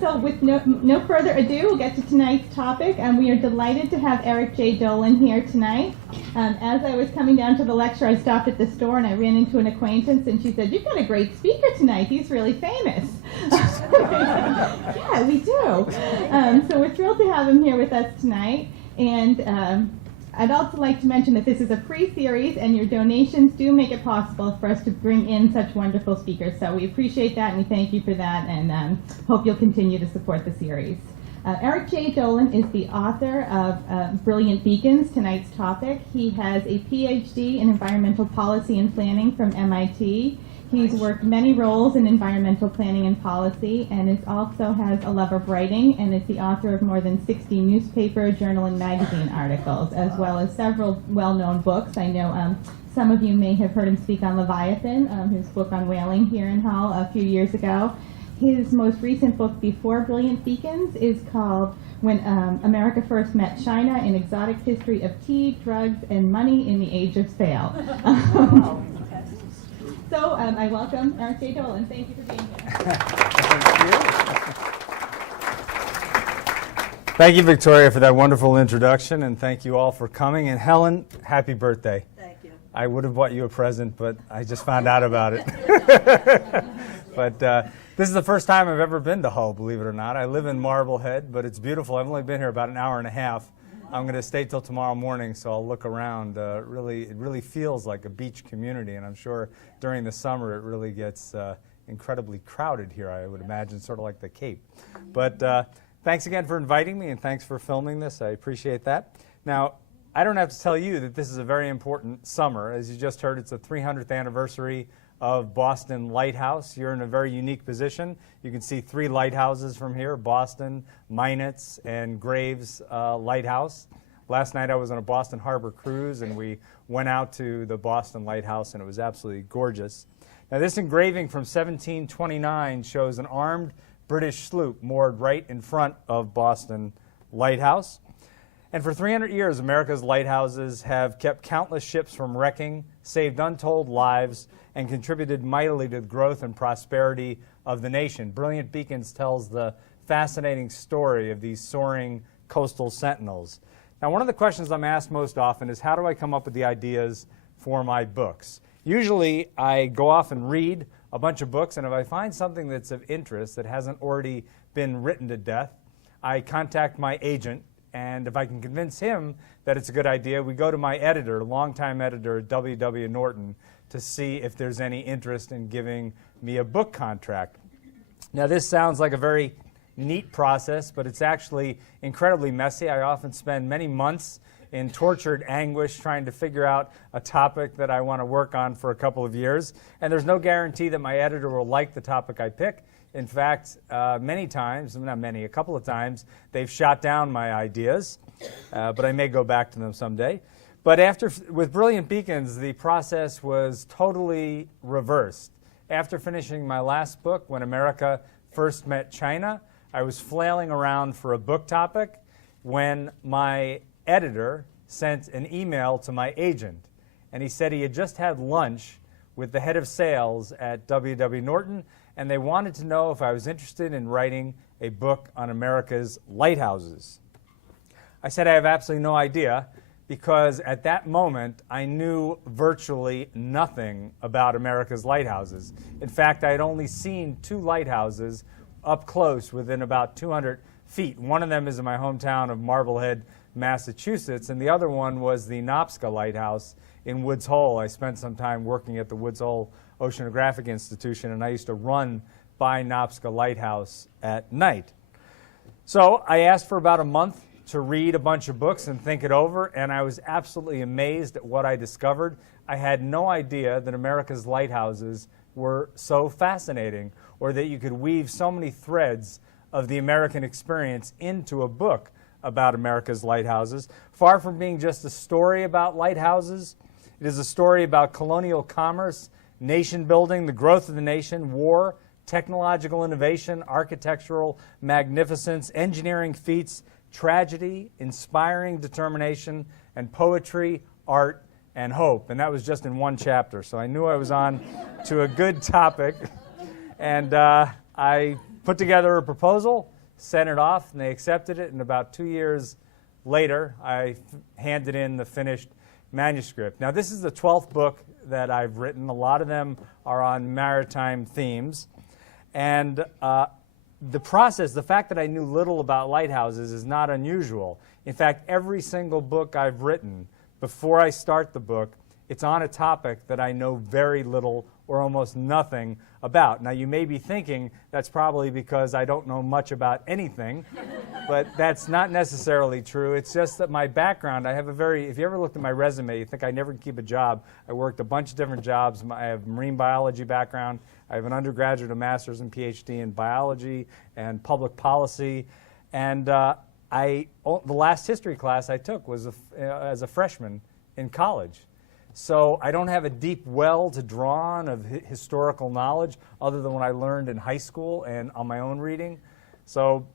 So with no further ado, we'll get to tonight's topic. We are delighted to have Eric J. Dolin here tonight. As I was coming down to the lecture, I stopped at the store and I ran into an acquaintance and she said, "You've got a great speaker tonight. He's really famous." Yeah, we do. So we're thrilled to have him here with us tonight. And I'd also like to mention that this is a free series and your donations do make it possible for us to bring in such wonderful speakers. So we appreciate that and we thank you for that, and hope you'll continue to support the series. Eric J. Dolin is the author of Brilliant Beacons, tonight's topic. He has a PhD in environmental policy and planning from MIT. He's worked many roles in environmental planning and policy, and also has a love of writing, and is the author of more than 60 newspaper, journal, and magazine articles, as well as several well-known books. I know some of you may have heard him speak on Leviathan, his book on whaling here in Hull a few years ago. His most recent book before Brilliant Beacons is called When America First Met China, An Exotic History of Tea, Drugs, and Money in the Age of Sail. So I welcome Eric J. Dolin. Thank you for being here. Thank you, Victoria, for that wonderful introduction, and thank you all for coming. And Helen, happy birthday. Thank you. I would have bought you a present, but I just found out about it. But this is the first time I've ever been to Hull, believe it or not. I live in Marblehead, but it's beautiful. I've only been here about an hour and a half. I'm going to stay till tomorrow morning, so I'll look around. It really feels like a beach community, and I'm sure during the summer it really gets incredibly crowded here, I would imagine, sort of like the Cape. But thanks again for inviting me, and thanks for filming this. I appreciate that. Now, I don't have to tell you that this is a very important summer. As you just heard, it's the 300th anniversary of Boston Lighthouse. You're in a very unique position. You can see 3 lighthouses from here: Boston, Minetz, and Graves Lighthouse. Last night I was on a Boston Harbor cruise and we went out to the Boston Lighthouse and it was absolutely gorgeous. Now this engraving from 1729 shows an armed British sloop moored right in front of Boston Lighthouse. And for 300 years, America's lighthouses have kept countless ships from wrecking, saved untold lives, and contributed mightily to the growth and prosperity of the nation. Brilliant Beacons tells the fascinating story of these soaring coastal sentinels. Now, one of the questions I'm asked most often is, how do I come up with the ideas for my books? Usually, I go off and read a bunch of books, and if I find something that's of interest that hasn't already been written to death, I contact my agent, and if I can convince him that it's a good idea, we go to my editor, longtime editor at W.W. Norton, to see if there's any interest in giving me a book contract. Now, this sounds like a very neat process, but it's actually incredibly messy. I often spend many months in tortured anguish trying to figure out a topic that I want to work on for a couple of years. And there's no guarantee that my editor will like the topic I pick. In fact, many times, not many, a couple of times, they've shot down my ideas, but I may go back to them someday. But with Brilliant Beacons, the process was totally reversed. After finishing my last book, When America First Met China, I was flailing around for a book topic when my editor sent an email to my agent, and he said he had just had lunch with the head of sales at W.W. Norton, and they wanted to know if I was interested in writing a book on America's lighthouses. I said I have absolutely no idea, because at that moment I knew virtually nothing about America's lighthouses. In fact, I had only seen 2 lighthouses up close within about 200 feet. One of them is in my hometown of Marblehead, Massachusetts, and the other one was the Nopska Lighthouse in Woods Hole. I spent some time working at the Woods Hole Oceanographic Institution, and I used to run by Nopska Lighthouse at night. So I asked for about a month to read a bunch of books and think it over, and I was absolutely amazed at what I discovered. I had no idea that America's lighthouses were so fascinating, or that you could weave so many threads of the American experience into a book about America's lighthouses. Far from being just a story about lighthouses, it is a story about colonial commerce, nation building, the growth of the nation, war, technological innovation, architectural magnificence, engineering feats, tragedy, inspiring determination, and poetry, art, and hope. And that was just in one chapter, so I knew I was on to a good topic. And I put together a proposal, sent it off, and they accepted it, and about 2 years later, I handed in the finished manuscript. Now, this is the 12th book that I've written. A lot of them are on maritime themes. And the process, the fact that I knew little about lighthouses is not unusual. In fact, every single book I've written, before I start the book, it's on a topic that I know very little or almost nothing about. Now, you may be thinking that's probably because I don't know much about anything, but that's not necessarily true. It's just that my background, I have a very, if you ever looked at my resume, you think I never keep a job. I worked a bunch of different jobs. I have a marine biology background. I have an undergraduate, a master's, and PhD in biology and public policy. And the last history class I took was as a freshman in college. So I don't have a deep well to draw on of historical knowledge other than what I learned in high school and on my own reading. So,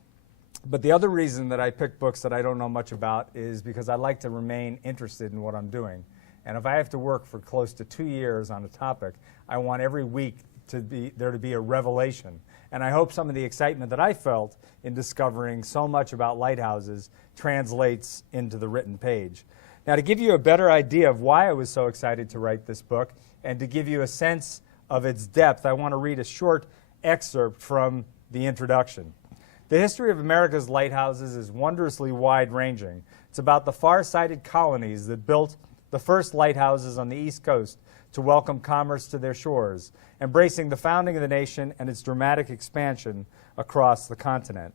but the other reason that I pick books that I don't know much about is because I like to remain interested in what I'm doing. And if I have to work for close to 2 years on a topic, I want every week to be a revelation. And I hope some of the excitement that I felt in discovering so much about lighthouses translates into the written page. Now, to give you a better idea of why I was so excited to write this book and to give you a sense of its depth, I want to read a short excerpt from the introduction. The history of America's lighthouses is wondrously wide-ranging. It's about the far-sighted colonies that built the first lighthouses on the East Coast to welcome commerce to their shores, embracing the founding of the nation and its dramatic expansion across the continent.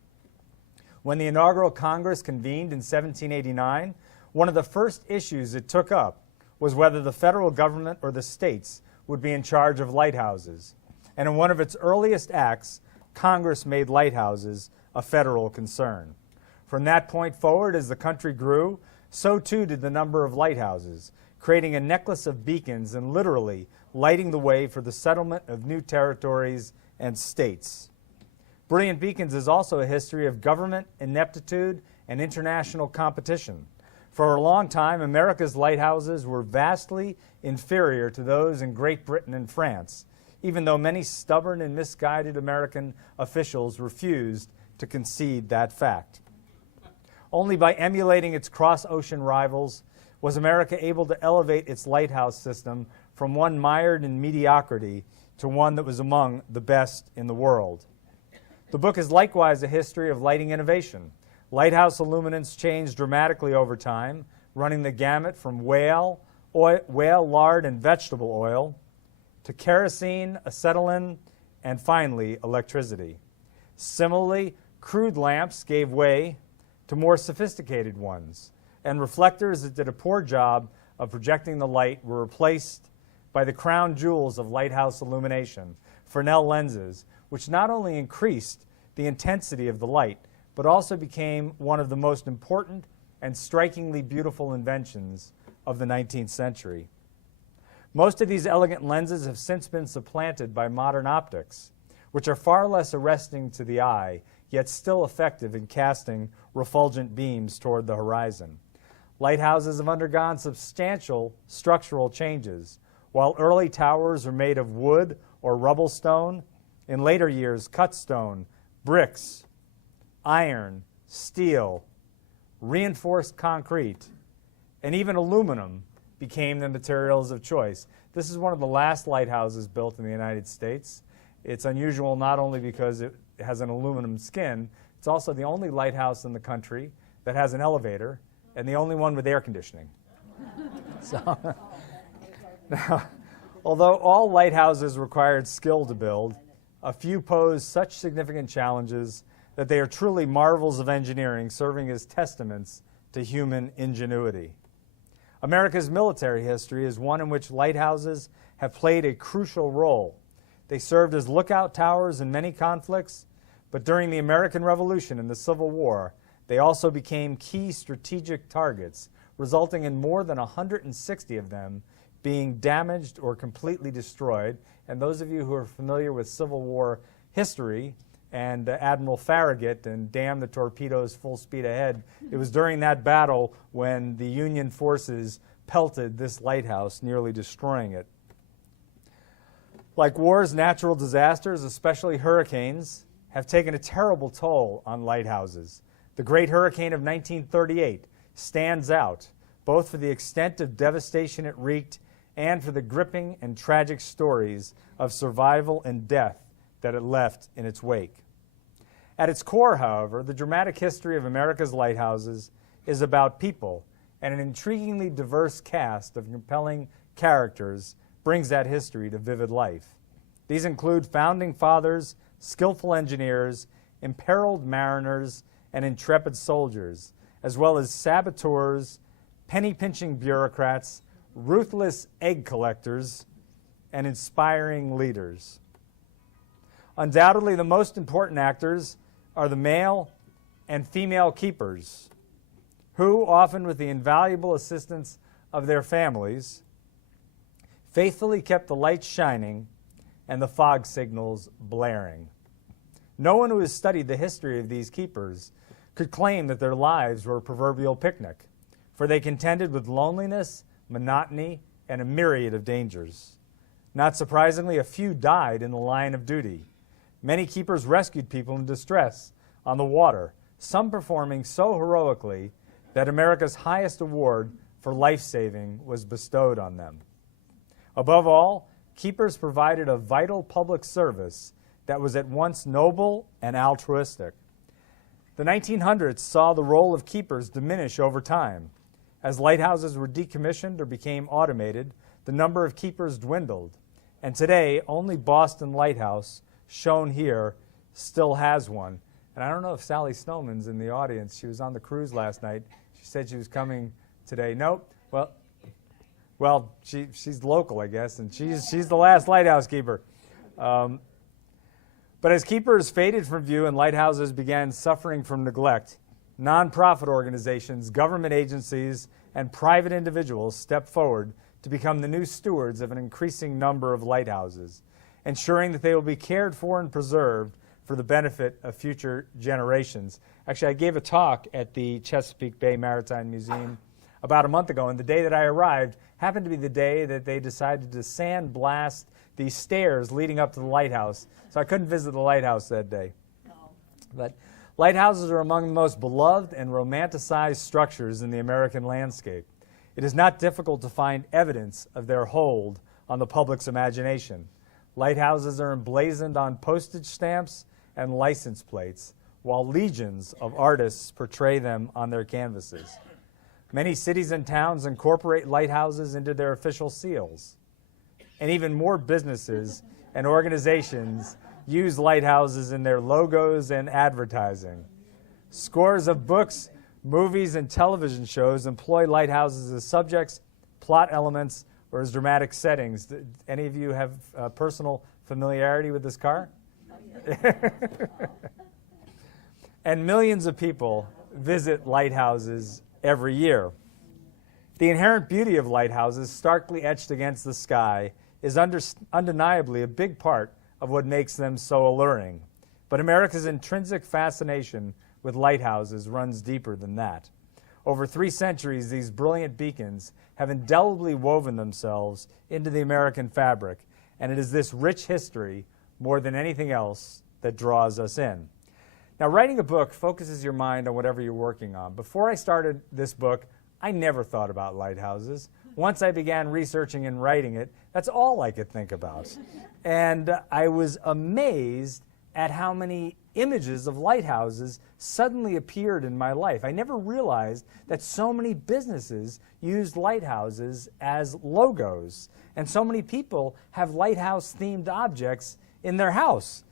When the inaugural Congress convened in 1789, one of the first issues it took up was whether the federal government or the states would be in charge of lighthouses. And in one of its earliest acts, Congress made lighthouses a federal concern. From that point forward, as the country grew, so too did the number of lighthouses, creating a necklace of beacons and literally lighting the way for the settlement of new territories and states. Brilliant Beacons is also a history of government ineptitude and international competition. For a long time, America's lighthouses were vastly inferior to those in Great Britain and France, even though many stubborn and misguided American officials refused to concede that fact. Only by emulating its cross-ocean rivals was America able to elevate its lighthouse system from one mired in mediocrity to one that was among the best in the world. The book is likewise a history of lighting innovation. Lighthouse illuminants changed dramatically over time, running the gamut from whale, lard, and vegetable oil to kerosene, acetylene, and finally electricity. Similarly, crude lamps gave way to more sophisticated ones, and reflectors that did a poor job of projecting the light were replaced by the crown jewels of lighthouse illumination, Fresnel lenses, which not only increased the intensity of the light, but also became one of the most important and strikingly beautiful inventions of the 19th century. Most of these elegant lenses have since been supplanted by modern optics, which are far less arresting to the eye, yet still effective in casting refulgent beams toward the horizon. Lighthouses have undergone substantial structural changes. While early towers are made of wood or rubble stone, in later years cut stone, bricks, iron, steel, reinforced concrete, and even aluminum became the materials of choice. This is one of the last lighthouses built in the United States. It's unusual not only because it has an aluminum skin, it's also the only lighthouse in the country that has an elevator and the only one with air conditioning. So, now, although all lighthouses required skill to build, a few pose such significant challenges that they are truly marvels of engineering, serving as testaments to human ingenuity. America's military history is one in which lighthouses have played a crucial role. They served as lookout towers in many conflicts, but during the American Revolution and the Civil War, they also became key strategic targets, resulting in more than 160 of them being damaged or completely destroyed. And those of you who are familiar with Civil War history and Admiral Farragut and Damn the Torpedoes, Full Speed Ahead, it was during that battle when the Union forces pelted this lighthouse, nearly destroying it. Like wars, natural disasters, especially hurricanes, have taken a terrible toll on lighthouses. The Great Hurricane of 1938 stands out, both for the extent of devastation it wreaked and for the gripping and tragic stories of survival and death that it left in its wake. At its core, however, the dramatic history of America's lighthouses is about people, and an intriguingly diverse cast of compelling characters brings that history to vivid life. These include founding fathers, skillful engineers, imperiled mariners, and intrepid soldiers, as well as saboteurs, penny-pinching bureaucrats, ruthless egg collectors, and inspiring leaders. Undoubtedly, the most important actors are the male and female keepers, who, often with the invaluable assistance of their families, faithfully kept the lights shining and the fog signals blaring. No one who has studied the history of these keepers could claim that their lives were a proverbial picnic, for they contended with loneliness, monotony, and a myriad of dangers. Not surprisingly, a few died in the line of duty. Many keepers rescued people in distress on the water, some performing so heroically that America's highest award for life-saving was bestowed on them. Above all, keepers provided a vital public service that was at once noble and altruistic. The 1900s saw the role of keepers diminish over time. As lighthouses were decommissioned or became automated, the number of keepers dwindled, and today only Boston Lighthouse, shown here, still has one. And I don't know if Sally Snowman's in the audience. She was on the cruise last night. She said she was coming today. Nope. Well, she's local, I guess, and she's the last lighthouse keeper. But as keepers faded from view and lighthouses began suffering from neglect, nonprofit organizations, government agencies, and private individuals stepped forward to become the new stewards of an increasing number of lighthouses, ensuring that they will be cared for and preserved for the benefit of future generations. Actually, I gave a talk at the Chesapeake Bay Maritime Museum about a month ago, and the day that I arrived happened to be the day that they decided to sandblast these stairs leading up to the lighthouse. So I couldn't visit the lighthouse that day. No. But lighthouses are among the most beloved and romanticized structures in the American landscape. It is not difficult to find evidence of their hold on the public's imagination. Lighthouses are emblazoned on postage stamps and license plates, while legions of artists portray them on their canvases. Many cities and towns incorporate lighthouses into their official seals. And even more businesses and organizations use lighthouses in their logos and advertising. Scores of books, movies, and television shows employ lighthouses as subjects, plot elements, or as dramatic settings. Any of you have personal familiarity with this car? And millions of people visit lighthouses every year. The inherent beauty of lighthouses, starkly etched against the sky, is undeniably a big part of what makes them so alluring. But America's intrinsic fascination with lighthouses runs deeper than that. Over 3 centuries, these brilliant beacons have indelibly woven themselves into the American fabric, and it is this rich history, more than anything else, that draws us in. Now, writing a book focuses your mind on whatever you're working on. Before I started this book, I never thought about lighthouses. Once I began researching and writing it, that's all I could think about. And I was amazed at how many images of lighthouses suddenly appeared in my life. I never realized that so many businesses used lighthouses as logos, and so many people have lighthouse-themed objects in their house.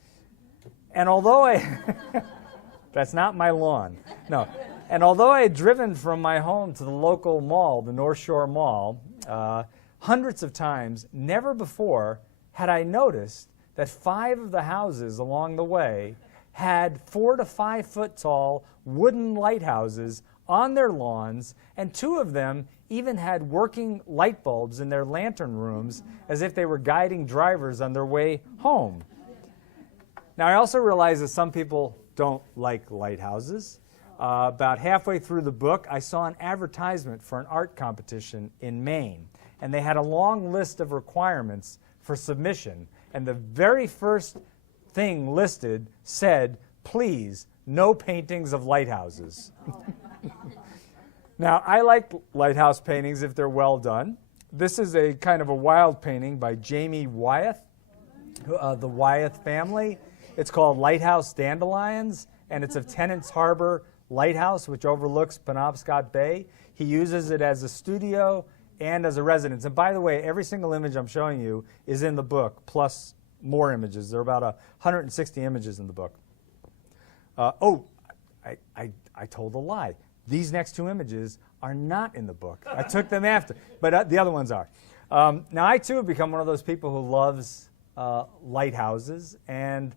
And although that's not my lawn. No. And although I had driven from my home to the local mall, the North Shore Mall, hundreds of times, never before had I noticed that 5 of the houses along the way had 4 to 5 foot tall wooden lighthouses on their lawns, and 2 of them even had working light bulbs in their lantern rooms as if they were guiding drivers on their way home. Now, I also realize that some people don't like lighthouses. About halfway through the book, I saw an advertisement for an art competition in Maine, and they had a long list of requirements for submission. And the very first thing listed said, please, no paintings of lighthouses. Now, I like lighthouse paintings if they're well done. This is a kind of a wild painting by Jamie Wyeth, the Wyeth family. It's called Lighthouse Dandelions, and it's of Tennant's Harbor Lighthouse, which overlooks Penobscot Bay. He uses it as a studio and as a residence. And by the way, every single image I'm showing you is in the book, plus more images. There are about 160 images in the book. I told a lie. These next two images are not in the book. I took them after, but the other ones are. Now, I too have become one of those people who loves lighthouses, and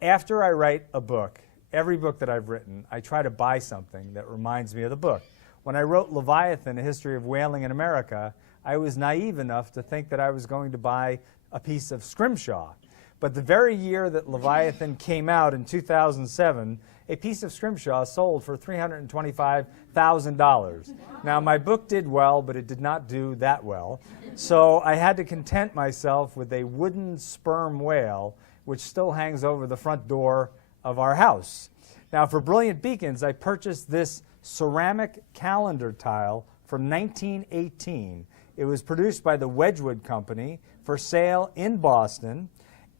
after I write a book, every book that I've written, I try to buy something that reminds me of the book. When I wrote Leviathan, A History of Whaling in America, I was naive enough to think that I was going to buy a piece of scrimshaw. But the very year that Leviathan came out in 2007, a piece of scrimshaw sold for $325,000. Now, my book did well, but it did not do that well. So I had to content myself with a wooden sperm whale, which still hangs over the front door of our house. Now, for Brilliant Beacons, I purchased this ceramic calendar tile from 1918. It was produced by the Wedgwood Company for sale in Boston.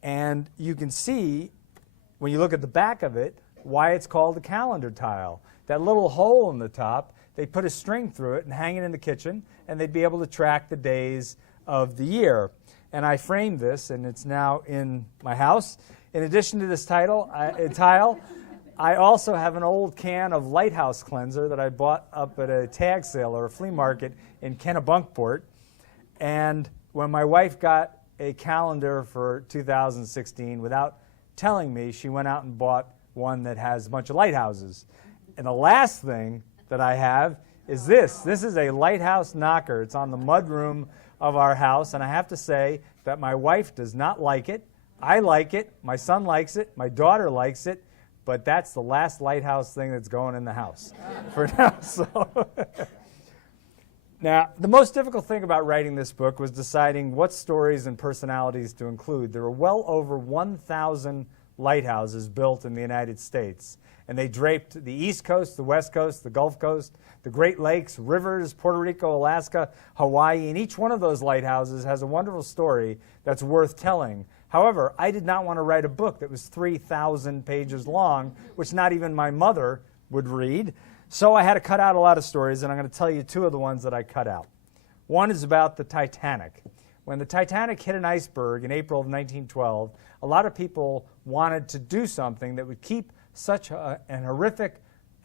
And you can see, when you look at the back of it, why it's called a calendar tile. That little hole in the top, they put a string through it and hang it in the kitchen, and they'd be able to track the days of the year. And I framed this, and it's now in my house. In addition to this tile, I also have an old can of Lighthouse cleanser that I bought up at a tag sale or a flea market in Kennebunkport. And when my wife got a calendar for 2016, without telling me, she went out and bought one that has a bunch of lighthouses. And the last thing that I have is this. This is a lighthouse knocker. It's on the mudroom of our house, and I have to say that my wife does not like it. I like it. My son likes it. My daughter likes it. But that's the last lighthouse thing that's going in the house for now. So now, the most difficult thing about writing this book was deciding what stories and personalities to include. There were well over 1,000 lighthouses built in the United States, and they draped the East Coast, the West Coast, the Gulf Coast, the Great Lakes, rivers, Puerto Rico, Alaska, Hawaii, and each one of those lighthouses has a wonderful story that's worth telling. However, I did not want to write a book that was 3,000 pages long, which not even my mother would read. So I had to cut out a lot of stories, and I'm going to tell you two of the ones that I cut out. One is about the Titanic. When the Titanic hit an iceberg in April of 1912, a lot of people wanted to do something that would keep such an horrific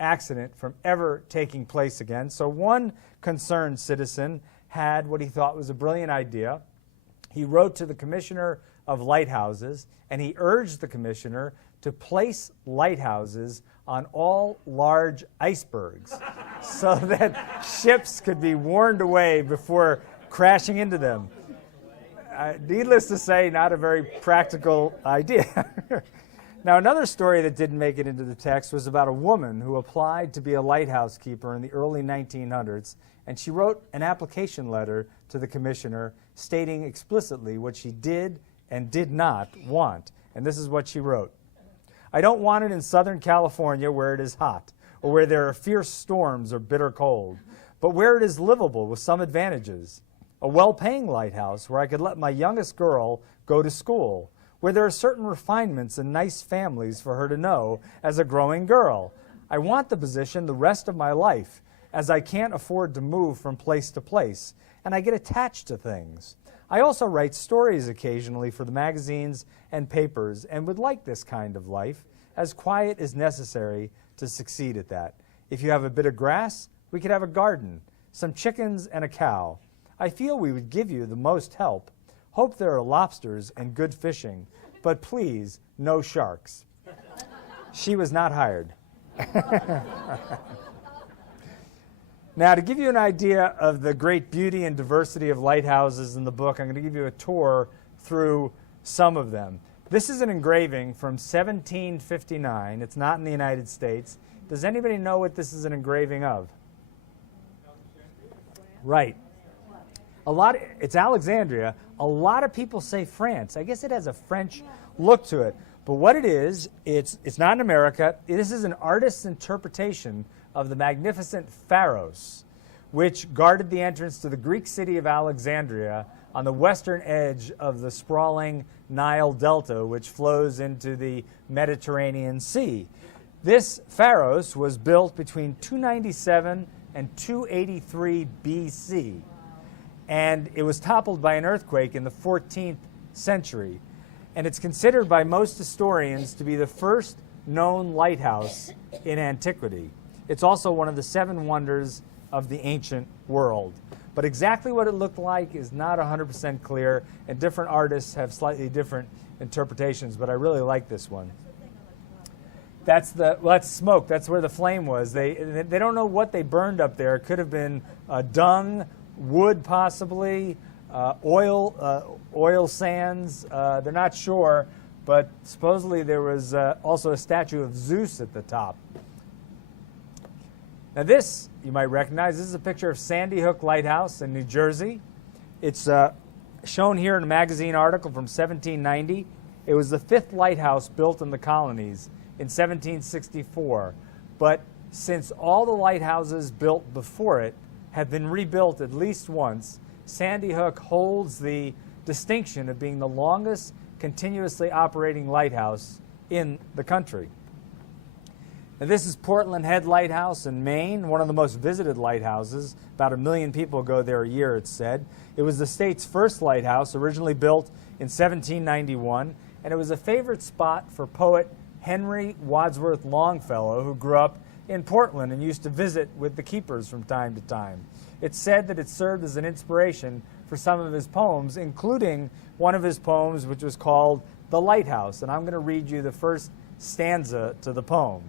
accident from ever taking place again. So one concerned citizen had what he thought was a brilliant idea. He wrote to the Commissioner of Lighthouses, and he urged the commissioner to place lighthouses on all large icebergs so that ships could be warned away before crashing into them. Needless to say, not a very practical idea. Now, another story that didn't make it into the text was about a woman who applied to be a lighthouse keeper in the early 1900s, and she wrote an application letter to the commissioner stating explicitly what she did and did not want. And this is what she wrote. I don't want it in Southern California where it is hot, or where there are fierce storms or bitter cold, but where it is livable with some advantages. A well-paying lighthouse where I could let my youngest girl go to school, where there are certain refinements and nice families for her to know as a growing girl. I want the position the rest of my life, as I can't afford to move from place to place, and I get attached to things. I also write stories occasionally for the magazines and papers and would like this kind of life, as quiet is necessary to succeed at that. If you have a bit of grass, we could have a garden, some chickens and a cow. I feel we would give you the most help. Hope there are lobsters and good fishing, but please, no sharks. She was not hired. Now, to give you an idea of the great beauty and diversity of lighthouses in the book, I'm going to give you a tour through some of them. This is an engraving from 1759. It's not in the United States. Does anybody know what this is an engraving of? Right. It's Alexandria. A lot of people say France. I guess it has a French look to it. But what it is, it's not in America. This is an artist's interpretation of the magnificent Pharos, which guarded the entrance to the Greek city of Alexandria on the western edge of the sprawling Nile Delta, which flows into the Mediterranean Sea. This Pharos was built between 297 and 283 BC, and it was toppled by an earthquake in the 14th century. And it's considered by most historians to be the first known lighthouse in antiquity. It's also one of the 7 wonders of the ancient world. But exactly what it looked like is not 100% clear, and different artists have slightly different interpretations, but I really like this one. That's smoke. That's where the flame was. They don't know what they burned up there. It could have been dung, wood possibly, oil sands. They're not sure, but supposedly there was also a statue of Zeus at the top. Now this, you might recognize, this is a picture of Sandy Hook Lighthouse in New Jersey. It's shown here in a magazine article from 1790. It was the 5th lighthouse built in the colonies in 1764. But since all the lighthouses built before it have been rebuilt at least once, Sandy Hook holds the distinction of being the longest continuously operating lighthouse in the country. Now, this is Portland Head Lighthouse in Maine, one of the most visited lighthouses. About 1 million people go there a year, it's said. It was the state's first lighthouse, originally built in 1791, and it was a favorite spot for poet Henry Wadsworth Longfellow, who grew up in Portland and used to visit with the keepers from time to time. It's said that it served as an inspiration for some of his poems, including one of his poems which was called The Lighthouse, and I'm going to read you the first stanza to the poem.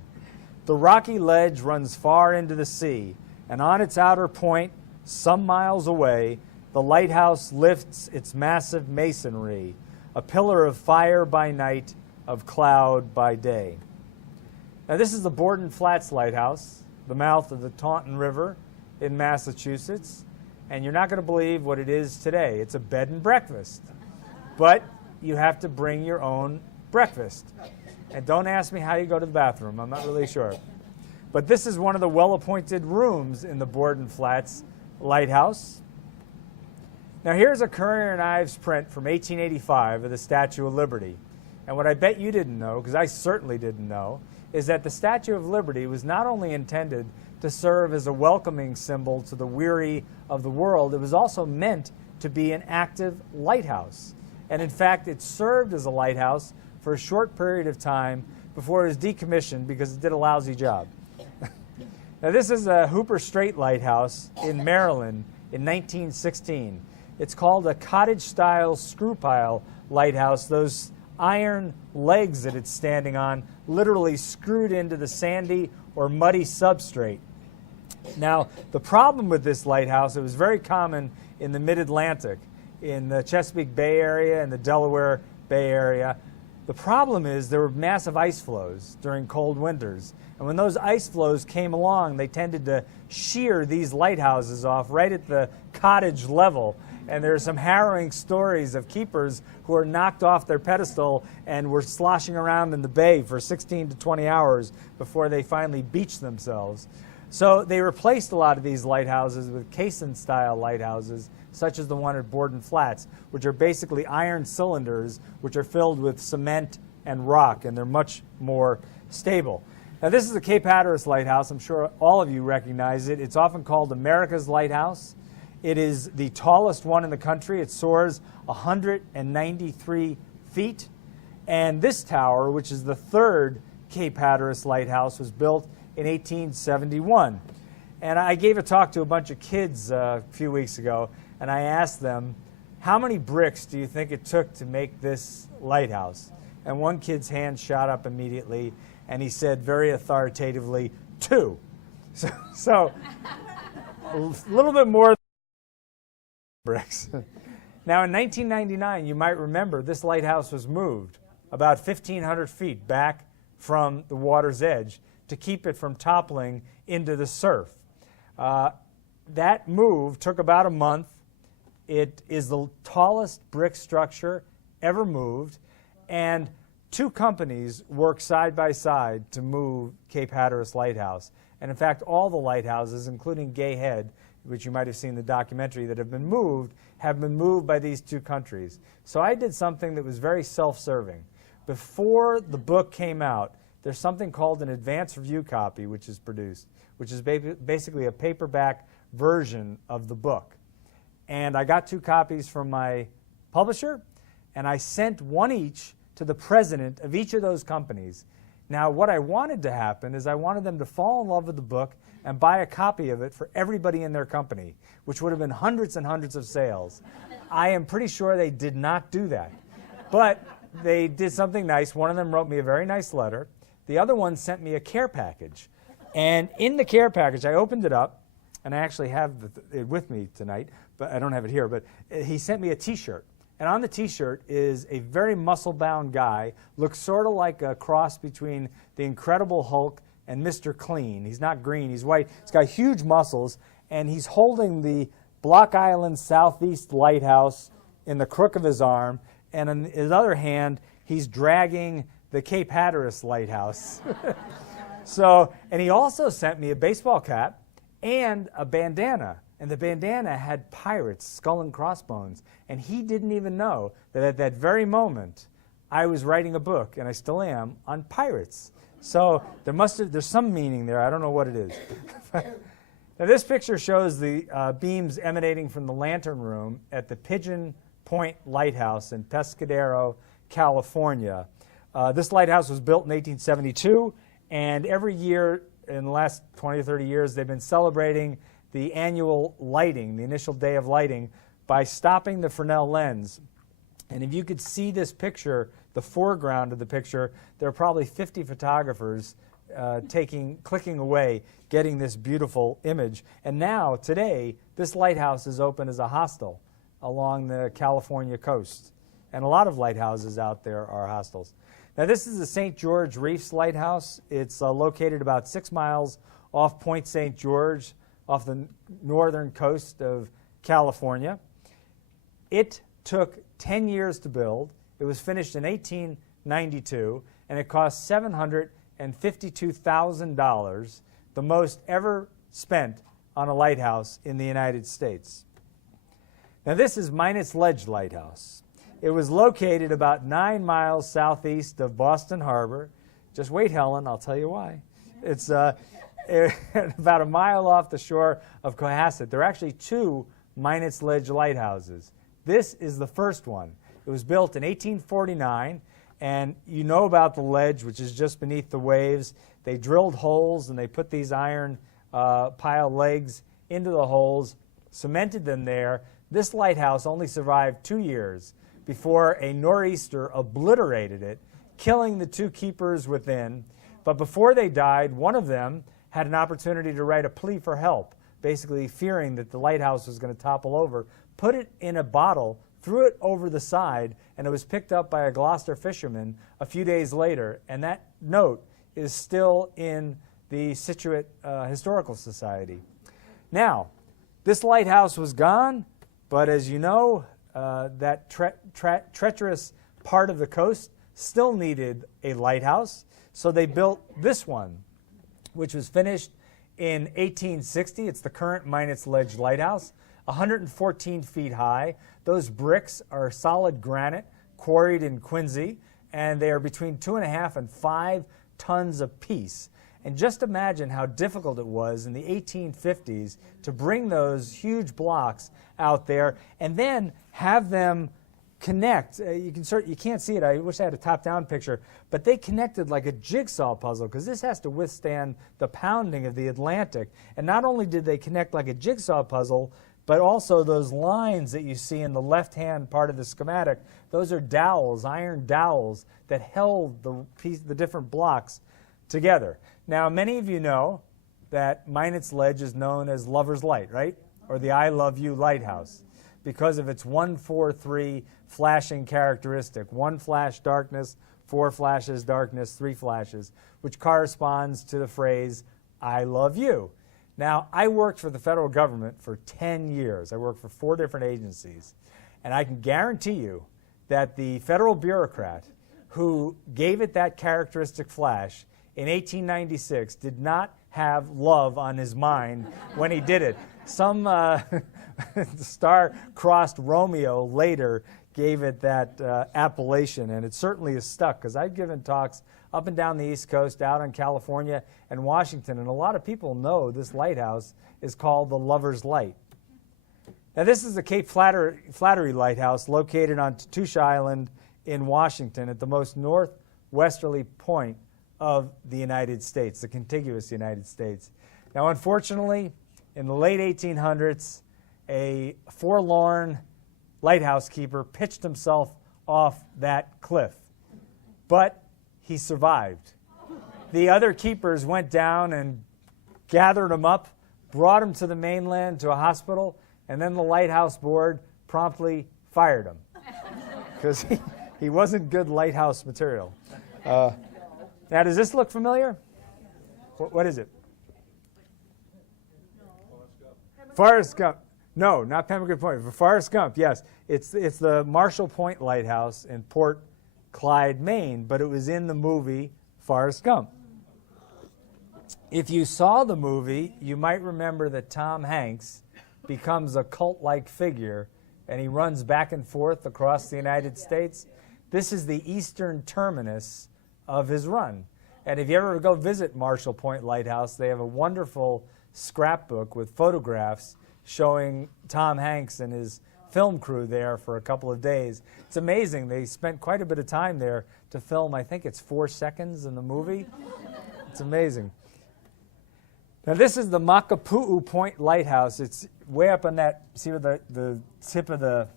The rocky ledge runs far into the sea, and on its outer point, some miles away, the lighthouse lifts its massive masonry, a pillar of fire by night, of cloud by day. Now this is the Borden Flats Lighthouse, the mouth of the Taunton River in Massachusetts, and you're not going to believe what it is today. It's a bed and breakfast, but you have to bring your own breakfast. And don't ask me how you go to the bathroom. I'm not really sure. But this is one of the well-appointed rooms in the Borden Flats Lighthouse. Now here's a Currier and Ives print from 1885 of the Statue of Liberty. And what I bet you didn't know, because I certainly didn't know, is that the Statue of Liberty was not only intended to serve as a welcoming symbol to the weary of the world, it was also meant to be an active lighthouse. And in fact, it served as a lighthouse for a short period of time before it was decommissioned because it did a lousy job. Now this is a Hooper Strait Lighthouse in Maryland in 1916. It's called a cottage-style screw-pile lighthouse. Those iron legs that it's standing on literally screwed into the sandy or muddy substrate. Now the problem with this lighthouse, it was very common in the mid-Atlantic, in the Chesapeake Bay area and the Delaware Bay area. The problem is there were massive ice flows during cold winters. And when those ice flows came along, they tended to shear these lighthouses off right at the cottage level. And there are some harrowing stories of keepers who were knocked off their pedestal and were sloshing around in the bay for 16 to 20 hours before they finally beached themselves. So they replaced a lot of these lighthouses with Kayson-style lighthouses, such as the one at Borden Flats, which are basically iron cylinders which are filled with cement and rock, and they're much more stable. Now this is the Cape Hatteras Lighthouse. I'm sure all of you recognize it. It's often called America's Lighthouse. It is the tallest one in the country. It soars 193 feet. And this tower, which is the 3rd Cape Hatteras Lighthouse, was built in 1871. And I gave a talk to a bunch of kids a few weeks ago, and I asked them, how many bricks do you think it took to make this lighthouse? And one kid's hand shot up immediately, and he said very authoritatively, 2. So a little bit more than bricks. Now in 1999, you might remember, this lighthouse was moved about 1,500 feet back from the water's edge to keep it from toppling into the surf. That move took about a month. It is the tallest brick structure ever moved, and two companies work side by side to move Cape Hatteras Lighthouse. And in fact, all the lighthouses, including Gay Head, which you might have seen in the documentary, that have been moved by these two countries. So I did something that was very self-serving. Before the book came out, there's something called an advance review copy, which is produced, which is basically a paperback version of the book. And I got 2 copies from my publisher, and I sent one each to the president of each of those companies. Now, what I wanted to happen is I wanted them to fall in love with the book and buy a copy of it for everybody in their company, which would have been hundreds and hundreds of sales. I am pretty sure they did not do that. But they did something nice. One of them wrote me a very nice letter. The other one sent me a care package. And in the care package, I opened it up, and I actually have it with me tonight, but I don't have it here. But he sent me a T-shirt. And on the T-shirt is a very muscle-bound guy, looks sort of like a cross between the Incredible Hulk and Mr. Clean. He's not green, he's white. He's got huge muscles, and he's holding the Block Island Southeast Lighthouse in the crook of his arm, and in his other hand, he's dragging the Cape Hatteras Lighthouse. And he also sent me a baseball cap and a bandana. And the bandana had pirates, skull and crossbones. And he didn't even know that at that very moment, I was writing a book, and I still am, on pirates. So there's some meaning there. I don't know what it is. Now, this picture shows the beams emanating from the lantern room at the Pigeon Point Lighthouse in Pescadero, California. This lighthouse was built in 1872, and every year in the last 20 or 30 years, they've been celebrating the annual lighting, the initial day of lighting, by stopping the Fresnel lens. And if you could see this picture, the foreground of the picture, there are probably 50 photographers clicking away, getting this beautiful image. And now, today, this lighthouse is open as a hostel along the California coast. And a lot of lighthouses out there are hostels. Now, this is the St. George Reefs Lighthouse. It's located about 6 miles off Point St. George, off the northern coast of California. It took 10 years to build. It was finished in 1892, and it cost $752,000, the most ever spent on a lighthouse in the United States. Now, this is Minot's Ledge Lighthouse. It was located about 9 miles southeast of Boston Harbor. Just wait, Helen, I'll tell you why. It's about a mile off the shore of Cohasset. There are actually 2 Minot's Ledge lighthouses. This is the first one. It was built in 1849, and you know about the ledge, which is just beneath the waves. They drilled holes, and they put these iron pile legs into the holes, cemented them there. This lighthouse only survived 2 years before a nor'easter obliterated it, killing the 2 keepers within. But before they died, one of them had an opportunity to write a plea for help, basically fearing that the lighthouse was going to topple over, put it in a bottle, threw it over the side, and it was picked up by a Gloucester fisherman a few days later. And that note is still in the Scituate Historical Society. Now, this lighthouse was gone, but as you know, that treacherous part of the coast still needed a lighthouse, so they built this one, which was finished in 1860. It's the current Minot's Ledge Lighthouse, 114 feet high. Those bricks are solid granite quarried in Quincy, and they are between 2.5 and 5 tons apiece. And just imagine how difficult it was in the 1850s to bring those huge blocks out there and then have them connect. You can't see it. I wish I had a top-down picture, but they connected like a jigsaw puzzle, because this has to withstand the pounding of the Atlantic. And not only did they connect like a jigsaw puzzle, but also those lines that you see in the left-hand part of the schematic, those are dowels, iron dowels, that held the different blocks together. Now, many of you know that Minot's Ledge is known as Lover's Light, right? Or the I Love You Lighthouse, because of its 1-4-3 flashing characteristic. 1 flash darkness, 4 flashes darkness, 3 flashes, which corresponds to the phrase, I love you. Now, I worked for the federal government for 10 years. I worked for 4 different agencies. And I can guarantee you that the federal bureaucrat who gave it that characteristic flash in 1896 did not have love on his mind when he did it. Some star-crossed Romeo later gave it that appellation, and it certainly is stuck, because I've given talks up and down the East Coast, out in California and Washington, and a lot of people know this lighthouse is called the Lover's Light. Now, this is the Cape Flattery Lighthouse located on Tatoosh Island in Washington at the most northwesterly point of the United States, the contiguous United States. Now, unfortunately, in the late 1800s, a forlorn lighthouse keeper pitched himself off that cliff, but he survived. The other keepers went down and gathered him up, brought him to the mainland to a hospital, and then the lighthouse board promptly fired him because he wasn't good lighthouse material. Now, does this look familiar? What is it? Forrest Gump. No, not Pemmican Point. Forrest Gump, yes. It's the Marshall Point Lighthouse in Port Clyde, Maine, but it was in the movie Forrest Gump. If you saw the movie, you might remember that Tom Hanks becomes a cult-like figure, and he runs back and forth across the United States. This is the eastern terminus of his run. And if you ever go visit Marshall Point Lighthouse, they have a wonderful scrapbook with photographs showing Tom Hanks and his film crew there for a couple of days. It's amazing. They spent quite a bit of time there to film, I think it's 4 seconds in the movie. It's amazing. Now, this is the Makapuu Point Lighthouse. It's way up on that, see where the tip of the,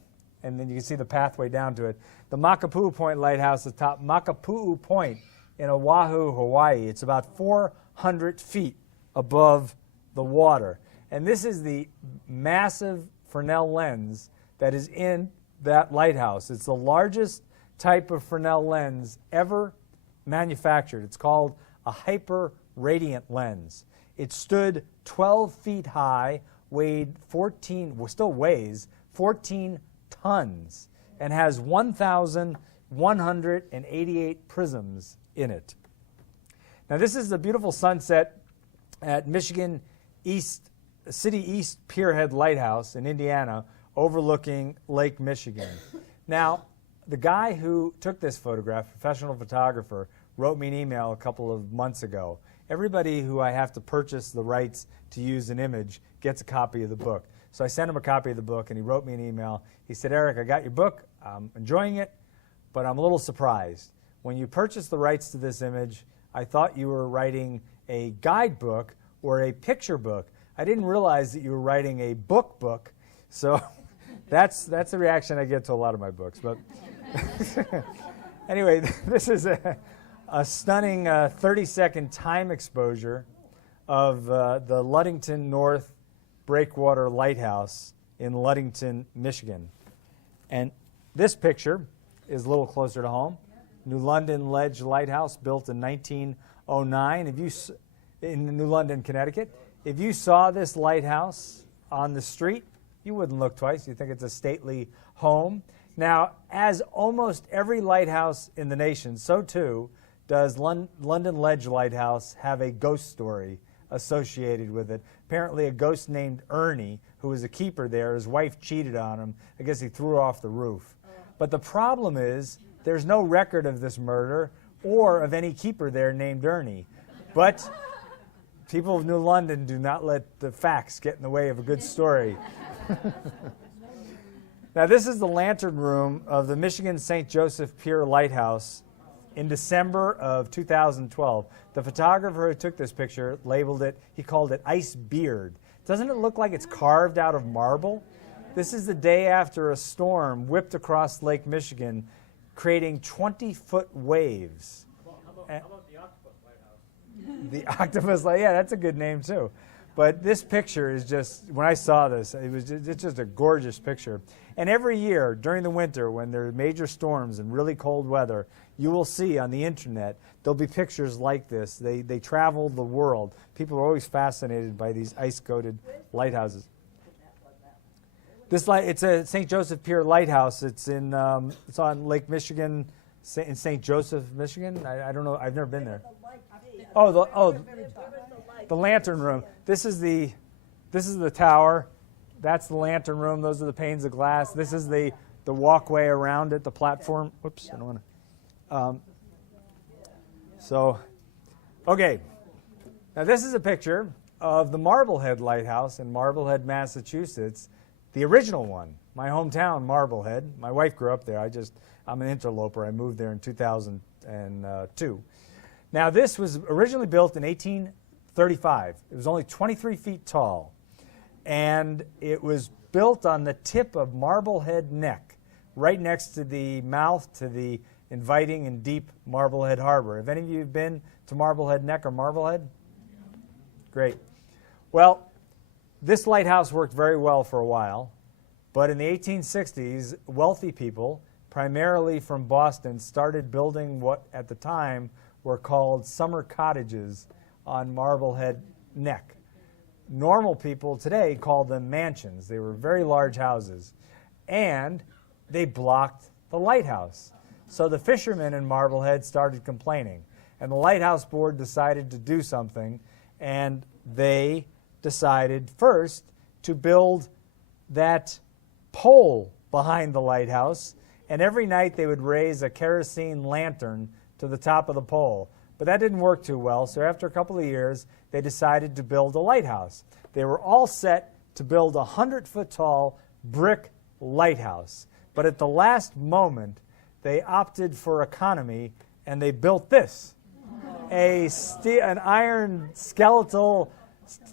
and then you can see the pathway down to it. The Makapuu Point Lighthouse is atop Makapuu Point in Oahu, Hawaii. It's about 400 feet above the water. And this is the massive Fresnel lens that is in that lighthouse. It's the largest type of Fresnel lens ever manufactured. It's called a hyper radiant lens. It stood 12 feet high, still weighs 14 tons, and has 1,188 prisms in it. Now, this is the beautiful sunset at Michigan City East Pierhead Lighthouse in Indiana, overlooking Lake Michigan. Now, the guy who took this photograph, professional photographer, wrote me an email a couple of months ago. Everybody who I have to purchase the rights to use an image gets a copy of the book. So I sent him a copy of the book, and he wrote me an email. He said, "Eric, I got your book. I'm enjoying it, but I'm a little surprised. When you purchased the rights to this image, I thought you were writing a guidebook or a picture book. I didn't realize that you were writing a book." So that's the reaction I get to a lot of my books. But anyway, this is a stunning 30-second time exposure of the Ludington North Breakwater Lighthouse in Ludington, Michigan. And this picture is a little closer to home. New London Ledge Lighthouse, built in 1909 in New London, Connecticut. If you saw this lighthouse on the street, you wouldn't look twice. You'd think it's a stately home. Now, as almost every lighthouse in the nation, so too does London Ledge Lighthouse have a ghost story associated with it. Apparently a ghost named Ernie, who was a keeper there, his wife cheated on him. I guess he threw her off the roof. But the problem is there's no record of this murder or of any keeper there named Ernie. But people of New London do not let the facts get in the way of a good story. Now, this is the lantern room of the Michigan St. Joseph Pier Lighthouse in December of 2012. The photographer who took this picture labeled it, he called it Ice Beard. Doesn't it look like it's carved out of marble? This is the day after a storm whipped across Lake Michigan, creating 20-foot waves. How about the Octopus Lighthouse? The Octopus Lighthouse, yeah, that's a good name too. But this picture is just, when I saw this, it's just a gorgeous picture. And every year during the winter, when there are major storms and really cold weather, you will see on the internet, there'll be pictures like this. They travel the world. People are always fascinated by these ice-coated lighthouses. It's a St. Joseph Pier Lighthouse. It's on Lake Michigan, in St. Joseph, Michigan. I don't know. I've never been there. The lantern room. This is the tower. That's the lantern room. Those are the panes of glass. This is the walkway around it, the platform. Oops, I don't want to. Okay. Now this is a picture of the Marblehead Lighthouse in Marblehead, Massachusetts, the original one. My hometown, Marblehead. My wife grew up there. I'm an interloper. I moved there in 2002. Now this was originally built in 1835. It was only 23 feet tall. And it was built on the tip of Marblehead Neck, right next to the mouth to the inviting and deep Marblehead Harbor. Have any of you been to Marblehead Neck or Marblehead? Great. Well, this lighthouse worked very well for a while, but in the 1860s, wealthy people, primarily from Boston, started building what at the time were called summer cottages on Marblehead Neck. Normal people today call them mansions. They were very large houses, and they blocked the lighthouse. So the fishermen in Marblehead started complaining, and the Lighthouse Board decided to do something, and they decided first to build that pole behind the lighthouse, and every night they would raise a kerosene lantern to the top of the pole. But that didn't work too well, so after a couple of years, they decided to build a lighthouse. They were all set to build a 100-foot-tall brick lighthouse. But at the last moment, they opted for economy, and they built this, an iron skeletal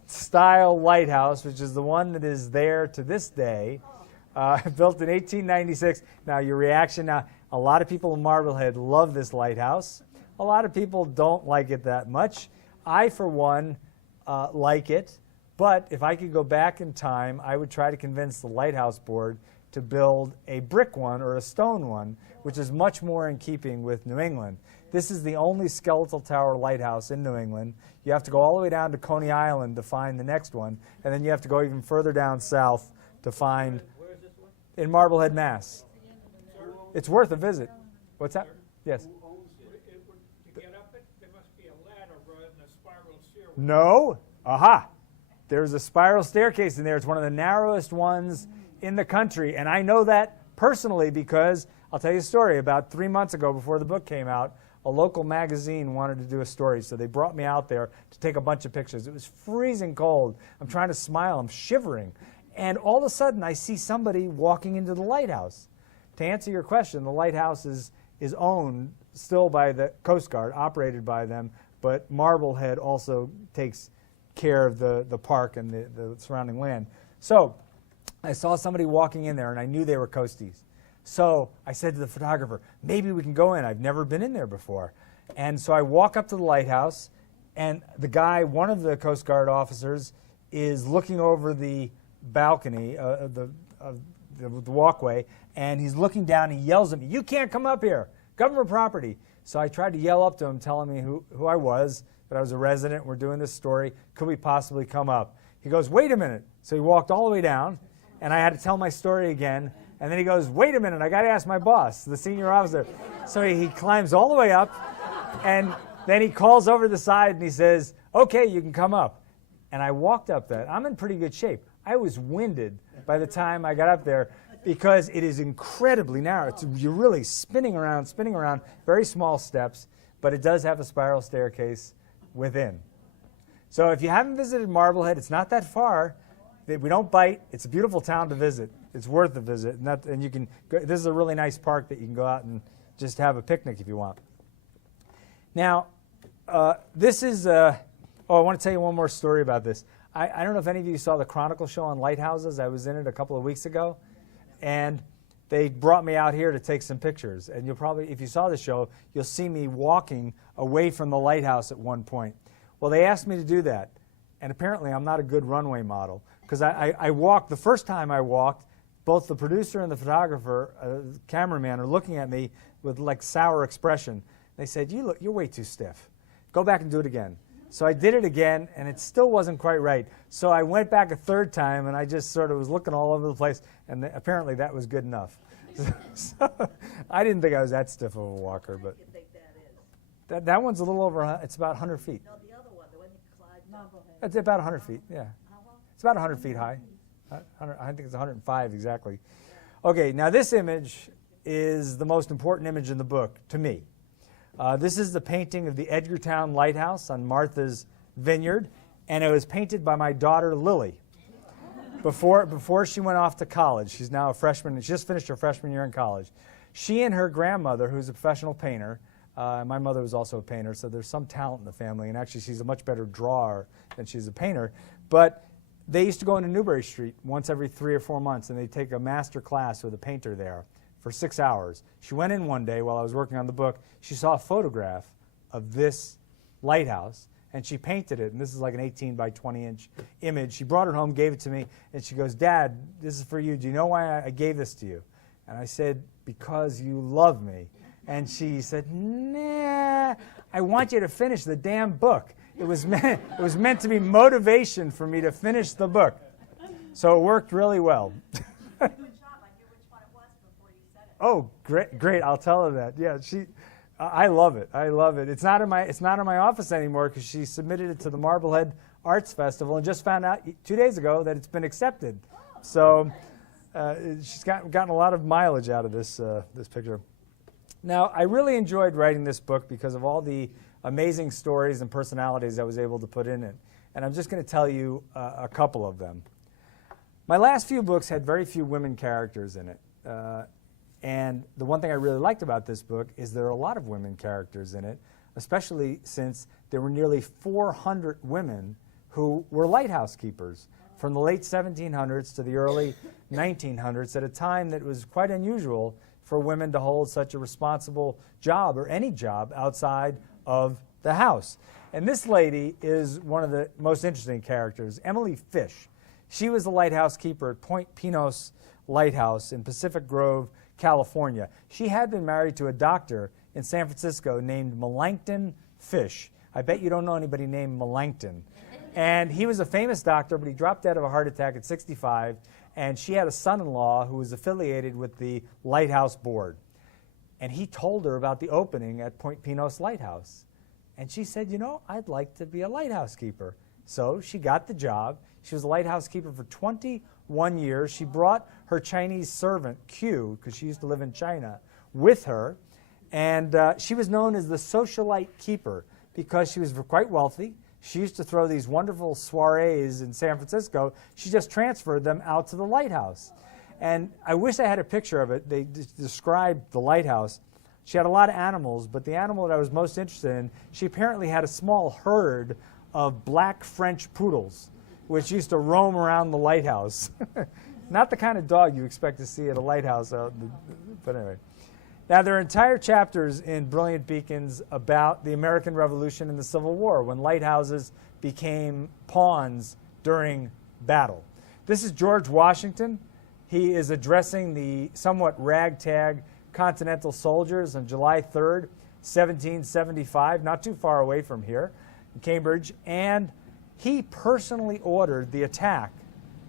style lighthouse, which is the one that is there to this day, built in 1896. Now, your reaction now, a lot of people in Marblehead love this lighthouse. A lot of people don't like it that much. I, for one, like it, but if I could go back in time, I would try to convince the Lighthouse Board to build a brick one or a stone one, which is much more in keeping with New England. This is the only skeletal tower lighthouse in New England. You have to go all the way down to Coney Island to find the next one, and then you have to go even further down south to find in Marblehead, Mass. It's worth a visit. What's that? Yes. To get up it, there must be a ladder rather than a spiral stairway. No. Aha. There's a spiral staircase in there. It's one of the narrowest ones in the country, and I know that personally because I'll tell you a story. About 3 months ago, before the book came out, a local magazine wanted to do a story, so they brought me out there to take a bunch of pictures. It was freezing cold. I'm trying to smile. I'm shivering. And all of a sudden, I see somebody walking into the lighthouse. To answer your question, the lighthouse is owned still by the Coast Guard, operated by them, but Marblehead also takes care of the park and the surrounding land. So I saw somebody walking in there, and I knew they were coasties. So I said to the photographer, maybe we can go in. I've never been in there before. And so I walk up to the lighthouse, and the guy, one of the Coast Guard officers, is looking over the balcony, the walkway, and he's looking down. He yells at me, "You can't come up here, government property." So I tried to yell up to him, telling me who I was, that I was a resident. We're doing this story. Could we possibly come up? He goes, "Wait a minute." So he walked all the way down, and I had to tell my story again. And then he goes, "Wait a minute, I got to ask my boss, the senior officer." So he climbs all the way up, and then he calls over the side and he says, "Okay, you can come up." And I walked up that. I'm in pretty good shape. I was winded by the time I got up there because it is incredibly narrow. You're really spinning around, very small steps, but it does have a spiral staircase within. So if you haven't visited Marblehead, it's not that far. We don't bite. It's a beautiful town to visit. It's worth a visit. And you can. This is a really nice park that you can go out and just have a picnic if you want. Now, this is. I want to tell you one more story about this. I don't know if any of you saw the Chronicle show on Lighthouses. I was in it a couple of weeks ago, and they brought me out here to take some pictures. And you'll probably, if you saw the show, you'll see me walking away from the lighthouse at one point. Well, they asked me to do that, and apparently I'm not a good runway model because I walked. The first time I walked, both the producer and the photographer, cameraman, are looking at me with like sour expression. They said, "You're way too stiff. Go back and do it again." So I did it again, and it still wasn't quite right. So I went back a third time, and I just sort of was looking all over the place, and apparently that was good enough. So, I didn't think I was that stiff of a walker, but You think that is? that one's a little over, it's about 100 feet. No, the other one, the one you climbed. Marblehead. It's about 100 feet, yeah. How long? It's about 100 feet high. I think it's 105 exactly. Okay, now this image is the most important image in the book to me. This is the painting of the Edgartown Lighthouse on Martha's Vineyard, and it was painted by my daughter Lily before she went off to college. She's now a freshman. She just finished her freshman year in college. She and her grandmother, who's a professional painter, my mother was also a painter, so there's some talent in the family, and actually she's a much better drawer than she's a painter, but they used to go into Newbury Street once every 3 or 4 months, and they'd take a master class with a painter there for 6 hours. She went in one day while I was working on the book. She saw a photograph of this lighthouse, and she painted it, and this is like an 18 by 20 inch image. She brought it home, gave it to me, and she goes, "Dad, this is for you. Do you know why I gave this to you?" And I said, "Because you love me." And she said, "Nah, I want you to finish the damn book." It was meant to be motivation for me to finish the book. So it worked really well. Good job. I knew which one it was before you said it. Oh, great! I'll tell her that. Yeah, I love it. I love it. It's not in my office anymore because she submitted it to the Marblehead Arts Festival and just found out 2 days ago that it's been accepted. So she's gotten a lot of mileage out of this picture. Now, I really enjoyed writing this book because of all the amazing stories and personalities I was able to put in it. And I'm just going to tell you a couple of them. My last few books had very few women characters in it. And the one thing I really liked about this book is there are a lot of women characters in it, especially since there were nearly 400 women who were lighthouse keepers from the late 1700s to the early 1900s at a time that was quite unusual for women to hold such a responsible job or any job outside of the house. And this lady is one of the most interesting characters, Emily Fish. She was the lighthouse keeper at Point Pinos Lighthouse in Pacific Grove, California. She had been married to a doctor in San Francisco named Melancton Fish. I bet you don't know anybody named Melancton. And he was a famous doctor, but he dropped dead of a heart attack at 65, and she had a son-in-law who was affiliated with the Lighthouse Board. And he told her about the opening at Point Pinos Lighthouse. And she said, "You know, I'd like to be a lighthouse keeper." So she got the job. She was a lighthouse keeper for 21 years. She brought her Chinese servant, Q, because she used to live in China, with her. And she was known as the socialite keeper because she was quite wealthy. She used to throw these wonderful soirees in San Francisco. She just transferred them out to the lighthouse. And I wish I had a picture of it. They described the lighthouse. She had a lot of animals, but the animal that I was most interested in, she apparently had a small herd of black French poodles, which used to roam around the lighthouse. Not the kind of dog you expect to see at a lighthouse, but anyway. Now, there are entire chapters in Brilliant Beacons about the American Revolution and the Civil War, when lighthouses became pawns during battle. This is George Washington. He is addressing the somewhat ragtag Continental soldiers on July 3rd, 1775, not too far away from here, in Cambridge, and he personally ordered the attack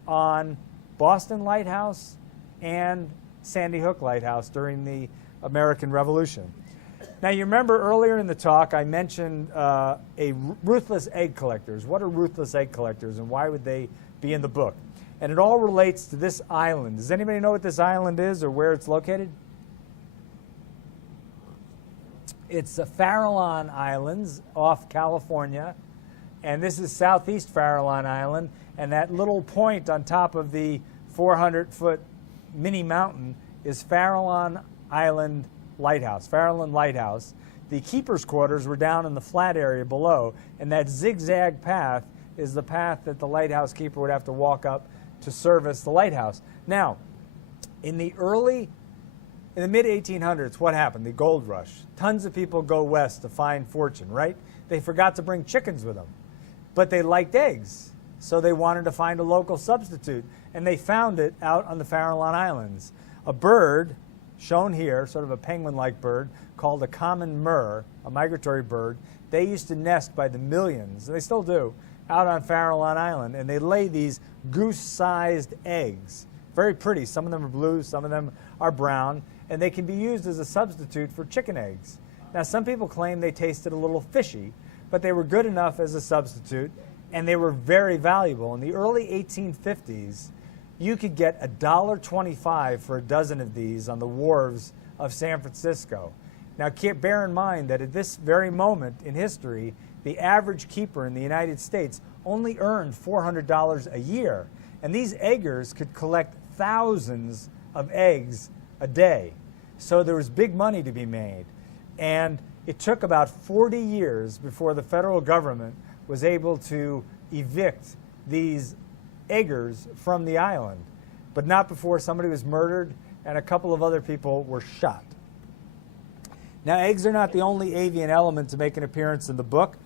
on Boston Lighthouse and Sandy Hook Lighthouse during the American Revolution. Now, you remember earlier in the talk I mentioned ruthless egg collectors. What are ruthless egg collectors, and why would they be in the book? And it all relates to this island. Does anybody know what this island is or where it's located? It's the Farallon Islands off California, and this is southeast Farallon Island, and that little point on top of the 400-foot mini mountain is Farallon Island Lighthouse, Farallon Lighthouse. The keeper's quarters were down in the flat area below, and that zigzag path is the path that the lighthouse keeper would have to walk up to service the lighthouse. Now, in the mid-1800s, what happened? The gold rush. Tons of people go west to find fortune, right? They forgot to bring chickens with them, but they liked eggs, so they wanted to find a local substitute, and they found it out on the Farallon Islands. A bird, shown here, sort of a penguin-like bird, called a common murre, a migratory bird. They used to nest by the millions, and they still do, out on Farallon Island, and they lay these goose-sized eggs very pretty. Some of them are blue, some of them are brown, and they can be used as a substitute for chicken eggs. Now, some people claim they tasted a little fishy, but they were good enough as a substitute, and they were very valuable. In the early 1850s, you could get $1.25 for a dozen of these on the wharves of San Francisco. Now, bear in mind that at this very moment in history, the average keeper in the United States only earned $400 a year, and these eggers could collect thousands of eggs a day. So there was big money to be made, and it took about 40 years before the federal government was able to evict these eggers from the island, but not before somebody was murdered and a couple of other people were shot. Now, eggs are not the only avian element to make an appearance in the book.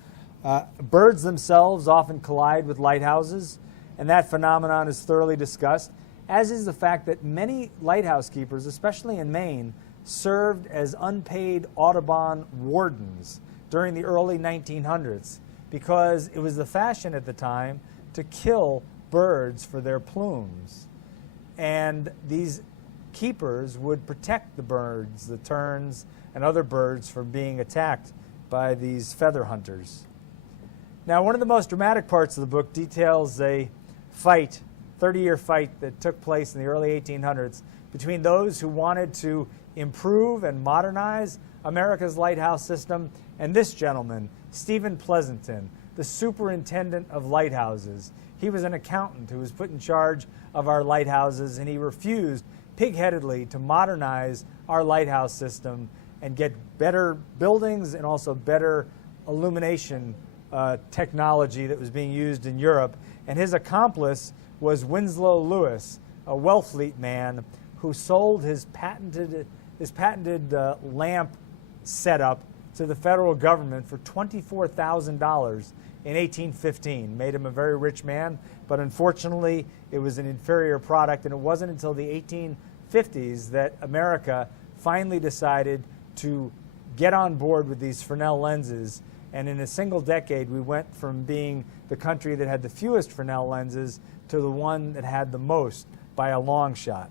Birds themselves often collide with lighthouses, and that phenomenon is thoroughly discussed, as is the fact that many lighthouse keepers, especially in Maine, served as unpaid Audubon wardens during the early 1900s because it was the fashion at the time to kill birds for their plumes. And these keepers would protect the birds, the terns, and other birds from being attacked by these feather hunters. Now, one of the most dramatic parts of the book details a fight, 30-year fight that took place in the early 1800s between those who wanted to improve and modernize America's lighthouse system and this gentleman, Stephen Pleasanton, the superintendent of lighthouses. He was an accountant who was put in charge of our lighthouses, and he refused pig-headedly to modernize our lighthouse system and get better buildings and also better illumination technology that was being used in Europe. And his accomplice was Winslow Lewis, a Wellfleet man who sold his patented lamp setup to the federal government for $24,000 in 1815. Made him a very rich man, but unfortunately it was an inferior product, and it wasn't until the 1850s that America finally decided to get on board with these Fresnel lenses. And in a single decade, we went from being the country that had the fewest Fresnel lenses to the one that had the most by a long shot.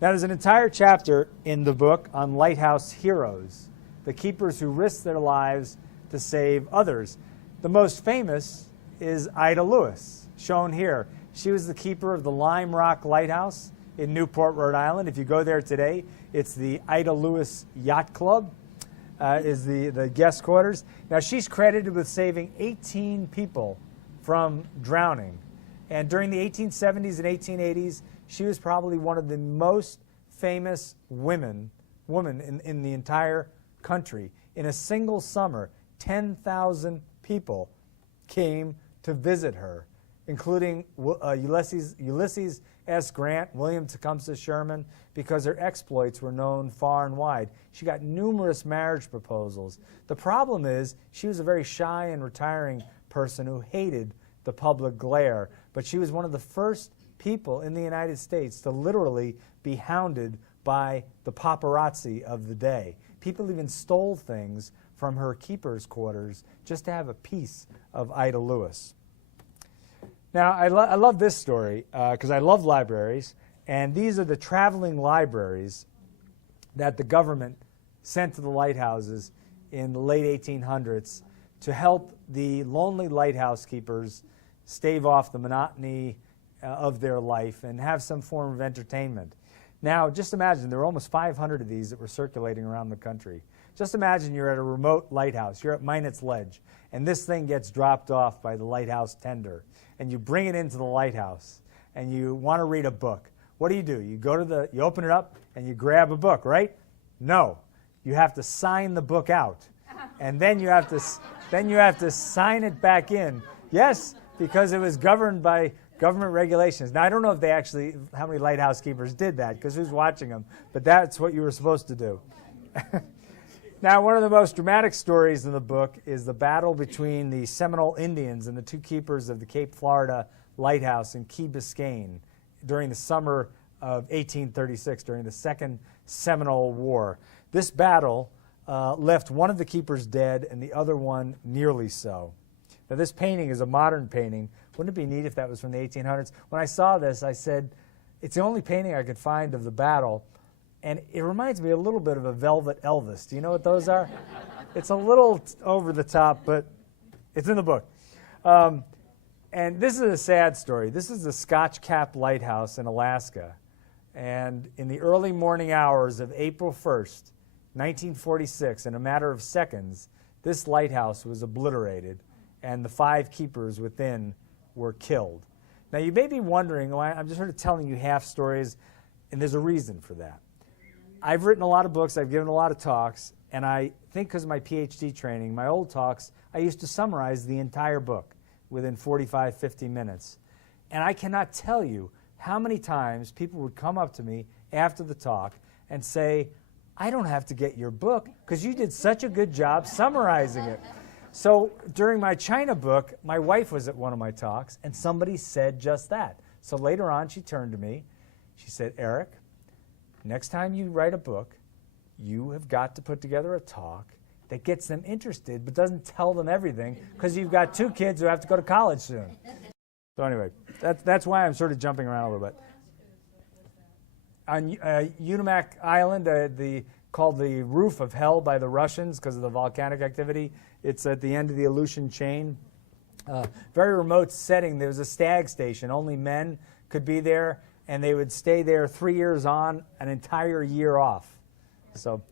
Now, there's an entire chapter in the book on lighthouse heroes, the keepers who risked their lives to save others. The most famous is Ida Lewis, shown here. She was the keeper of the Lime Rock Lighthouse in Newport, Rhode Island. If you go there today, it's the Ida Lewis Yacht Club. Is the guest quarters. Now, she's credited with saving 18 people from drowning. And during the 1870s and 1880s, she was probably one of the most famous woman in the entire country. In a single summer, 10,000 people came to visit her, including Ulysses S. Grant, William Tecumseh Sherman, because her exploits were known far and wide. She got numerous marriage proposals. The problem is she was a very shy and retiring person who hated the public glare, but she was one of the first people in the United States to literally be hounded by the paparazzi of the day. People even stole things from her keeper's quarters just to have a piece of Ida Lewis. Now, I love this story because I love libraries, and these are the traveling libraries that the government sent to the lighthouses in the late 1800s to help the lonely lighthouse keepers stave off the monotony of their life and have some form of entertainment. Now, just imagine, there were almost 500 of these that were circulating around the country. Just imagine you're at a remote lighthouse, you're at Minot's Ledge, and this thing gets dropped off by the lighthouse tender, and you bring it into the lighthouse, and you want to read a book. What do? You open it up, and you grab a book, right? No. You have to sign the book out, and then you have to sign it back in. Yes, because it was governed by government regulations. Now, I don't know if how many lighthouse keepers did that, because who's watching them, but that's what you were supposed to do. Now, one of the most dramatic stories in the book is the battle between the Seminole Indians and the two keepers of the Cape Florida Lighthouse in Key Biscayne during the summer of 1836, during the Second Seminole War. This battle left one of the keepers dead and the other one nearly so. Now, this painting is a modern painting. Wouldn't it be neat if that was from the 1800s? When I saw this, I said, It's the only painting I could find of the battle, and it reminds me a little bit of a Velvet Elvis. Do you know what those are? It's a little over the top, but it's in the book. And this is a sad story. This is the Scotch Cap Lighthouse in Alaska. And in the early morning hours of April 1st, 1946, in a matter of seconds, this lighthouse was obliterated, and the 5 keepers within were killed. Now, you may be wondering, why I'm just sort of telling you half stories, and there's a reason for that. I've written a lot of books, I've given a lot of talks, and I think because of my PhD training, my old talks, I used to summarize the entire book within 45, 50 minutes. And I cannot tell you how many times people would come up to me after the talk and say, I don't have to get your book because you did such a good job summarizing it. So during my China book, my wife was at one of my talks, and somebody said just that. So later on, she turned to me. She said, Eric, next time you write a book, you have got to put together a talk that gets them interested but doesn't tell them everything because you've got 2 kids who have to go to college soon. So anyway, that's why I'm sort of jumping around a little bit. On Unimak Island, called the Roof of Hell by the Russians because of the volcanic activity. It's at the end of the Aleutian chain. Very remote setting. There was a stag station. Only men could be there, and they would stay there 3 years on, an entire year off. So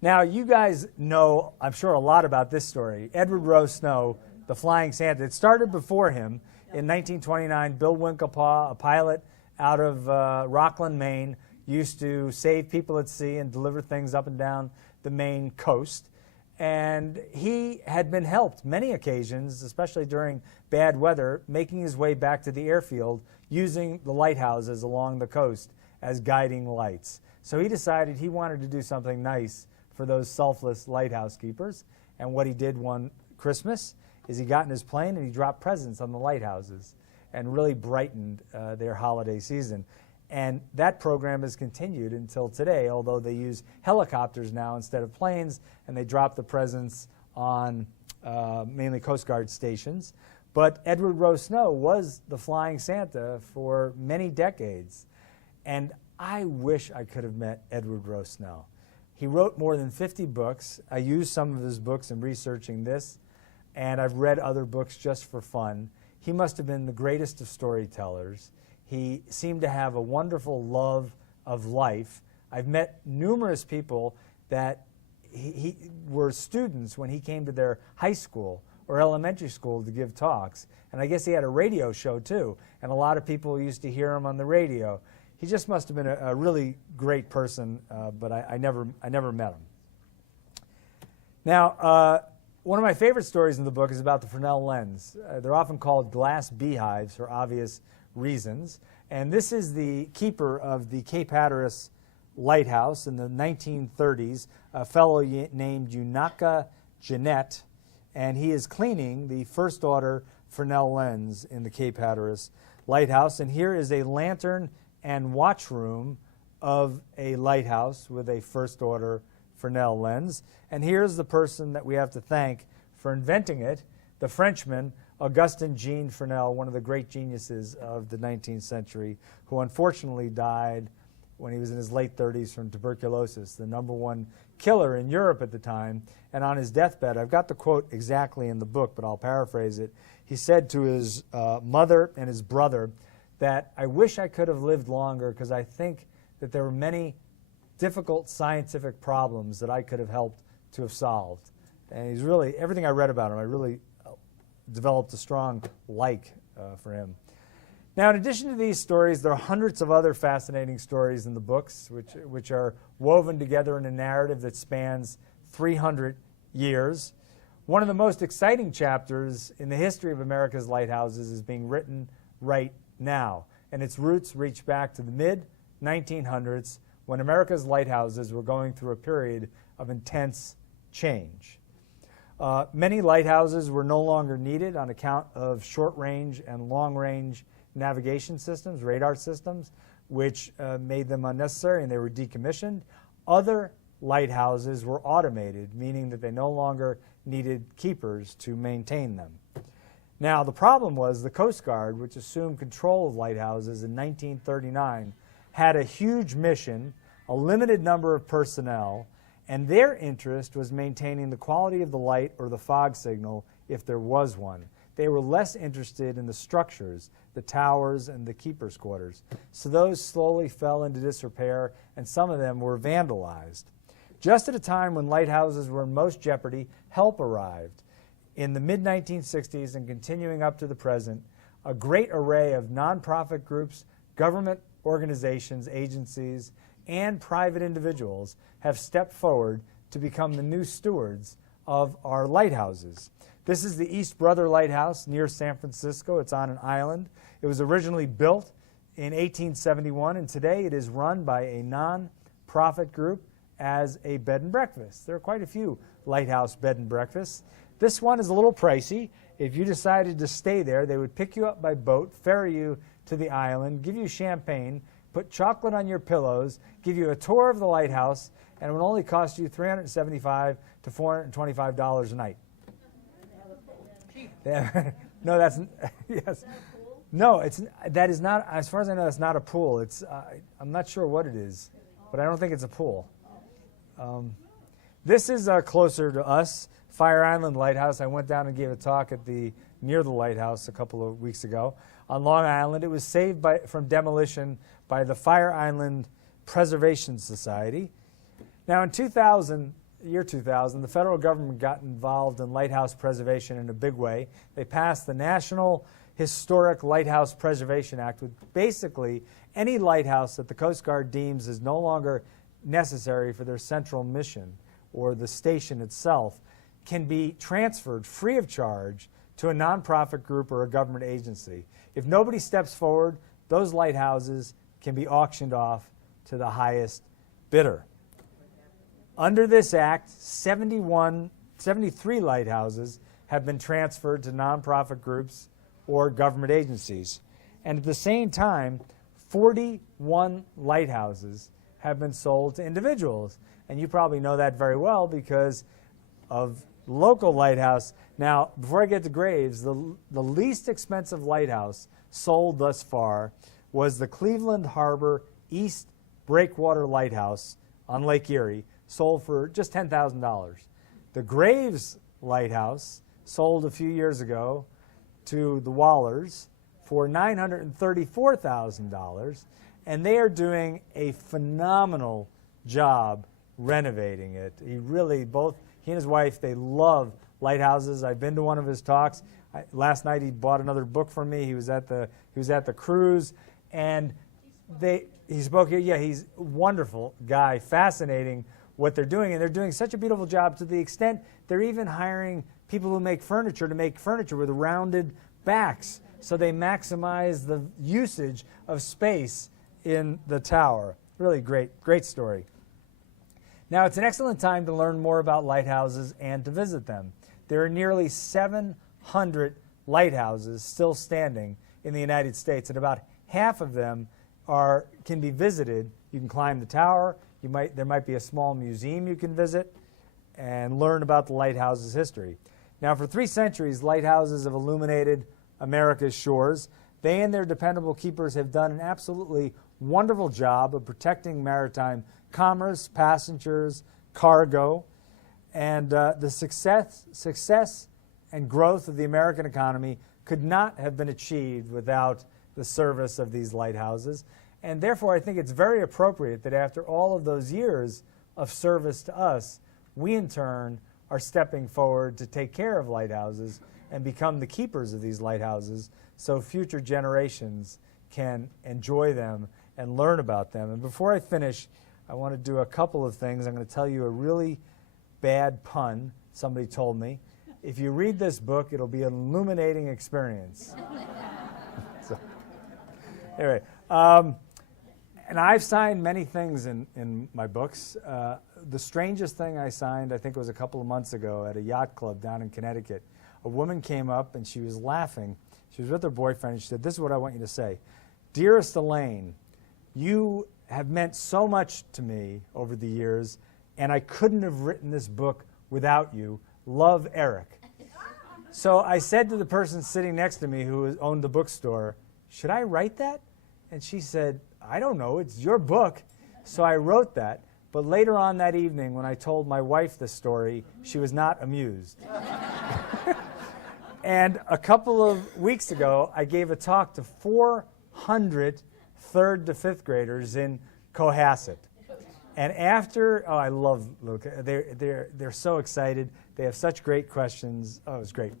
now you guys know, I'm sure, a lot about this story. Edward Rowe Snow, the Flying Santa. It started before him in 1929. Bill Winklepaw, a pilot out of Rockland, Maine, used to save people at sea and deliver things up and down the Maine coast. And he had been helped many occasions, especially during bad weather, making his way back to the airfield using the lighthouses along the coast as guiding lights. So he decided he wanted to do something nice for those selfless lighthouse keepers. And what he did one Christmas is he got in his plane and he dropped presents on the lighthouses and really brightened their holiday season. And that program has continued until today, although they use helicopters now instead of planes, and they drop the presents on mainly Coast Guard stations. But Edward Rowe Snow was the Flying Santa for many decades. And I wish I could have met Edward Rowe Snow. He wrote more than 50 books. I used some of his books in researching this, and I've read other books just for fun. He must have been the greatest of storytellers. He seemed to have a wonderful love of life. I've met numerous people that he were students when he came to their high school or elementary school to give talks. And I guess he had a radio show too, and a lot of people used to hear him on the radio. He just must have been a really great person, but I never met him. Now, one of my favorite stories in the book is about the Fresnel lens. They're often called glass beehives for obvious reasons. And this is the keeper of the Cape Hatteras Lighthouse in the 1930s, a fellow named Unaka Jeanette, and he is cleaning the first order Fresnel lens in the Cape Hatteras Lighthouse. And here is a lantern and watch room of a lighthouse with a first order Fresnel lens. And here's the person that we have to thank for inventing it, the Frenchman Augustin Jean Fresnel, one of the great geniuses of the 19th century, who unfortunately died when he was in his late 30s from tuberculosis, the #1 killer in Europe at the time. And on his deathbed, I've got the quote exactly in the book, but I'll paraphrase it. He said to his mother and his brother that, I wish I could have lived longer because I think that there were many difficult scientific problems that I could have helped to have solved. And he's really, everything I read about him, I really developed a strong like for him. Now, in addition to these stories, there are hundreds of other fascinating stories in the books, which are woven together in a narrative that spans 300 years. One of the most exciting chapters in the history of America's lighthouses is being written right now, and its roots reach back to the mid-1900s when America's lighthouses were going through a period of intense change. Many lighthouses were no longer needed on account of short-range and long-range navigation systems, radar systems, which made them unnecessary, and they were decommissioned. Other lighthouses were automated, meaning that they no longer needed keepers to maintain them. Now, the problem was the Coast Guard, which assumed control of lighthouses in 1939, had a huge mission, a limited number of personnel, and their interest was maintaining the quality of the light or the fog signal if there was one. They were less interested in the structures, the towers and the keepers' quarters. So those slowly fell into disrepair, and some of them were vandalized. Just at a time when lighthouses were in most jeopardy, help arrived. In the mid-1960s and continuing up to the present, a great array of nonprofit groups, government organizations, agencies, and private individuals have stepped forward to become the new stewards of our lighthouses. This is the East Brother Lighthouse near San Francisco. It's on an island. It was originally built in 1871, and today it is run by a non-profit group as a bed and breakfast. There are quite a few lighthouse bed and breakfasts. This one is a little pricey. If you decided to stay there, they would pick you up by boat, ferry you to the island, give you champagne, put chocolate on your pillows, give you a tour of the lighthouse, and it would only cost you $375 to $425 a night. No, that's yes. No, that is not. As far as I know, that's not a pool. It's I'm not sure what it is, but I don't think it's a pool. This is closer to us, Fire Island Lighthouse. I went down and gave a talk near the lighthouse a couple of weeks ago on Long Island. It was saved from demolition by the Fire Island Preservation Society. Now, in year 2000, the federal government got involved in lighthouse preservation in a big way. They passed the National Historic Lighthouse Preservation Act, with basically any lighthouse that the Coast Guard deems is no longer necessary for their central mission or the station itself can be transferred free of charge to a nonprofit group or a government agency. If nobody steps forward, those lighthouses can be auctioned off to the highest bidder. Under this act, 73 lighthouses have been transferred to nonprofit groups or government agencies. And at the same time, 41 lighthouses have been sold to individuals. And you probably know that very well because of local lighthouse. Now, before I get to graves, the least expensive lighthouse sold thus far was the Cleveland Harbor East Breakwater Lighthouse on Lake Erie, sold for just $10,000. The Graves Lighthouse sold a few years ago to the Wallers for $934,000, and they are doing a phenomenal job renovating it. He and his wife, they love lighthouses. I've been to one of his talks. Last night he bought another book from me. He was at the cruise, and he spoke here. Yeah, he's a wonderful guy, fascinating what they're doing, and they're doing such a beautiful job to the extent they're even hiring people who make furniture to make furniture with rounded backs, so they maximize the usage of space in the tower. Really great story. Now, it's an excellent time to learn more about lighthouses and to visit them. There are nearly 700 lighthouses still standing in the United States, and about half of them can be visited. You can climb the tower. There might be a small museum you can visit and learn about the lighthouse's history. Now, for 3 centuries, lighthouses have illuminated America's shores. They and their dependable keepers have done an absolutely wonderful job of protecting maritime commerce, passengers, cargo, and the success and growth of the American economy could not have been achieved without the service of these lighthouses. And therefore, I think it's very appropriate that after all of those years of service to us, we in turn are stepping forward to take care of lighthouses and become the keepers of these lighthouses so future generations can enjoy them and learn about them. And before I finish, I want to do a couple of things. I'm going to tell you a really bad pun somebody told me. If you read this book, it'll be an illuminating experience. So, anyway, and I've signed many things in my books. The strangest thing I signed, I think it was a couple of months ago at a yacht club down in Connecticut. A woman came up and she was laughing. She was with her boyfriend and she said, "This is what I want you to say. Dearest Elaine, you have meant so much to me over the years, and I couldn't have written this book without you. Love, Eric." So I said to the person sitting next to me who owned the bookstore, "Should I write that?" And she said, I don't know, it's your book. So I wrote that. But later on that evening, when I told my wife the story, she was not amused. And a couple of weeks ago, I gave a talk to 400 third to fifth graders in Cohasset. And after, I love little kids. They're so excited. They have such great questions. Oh, it was great.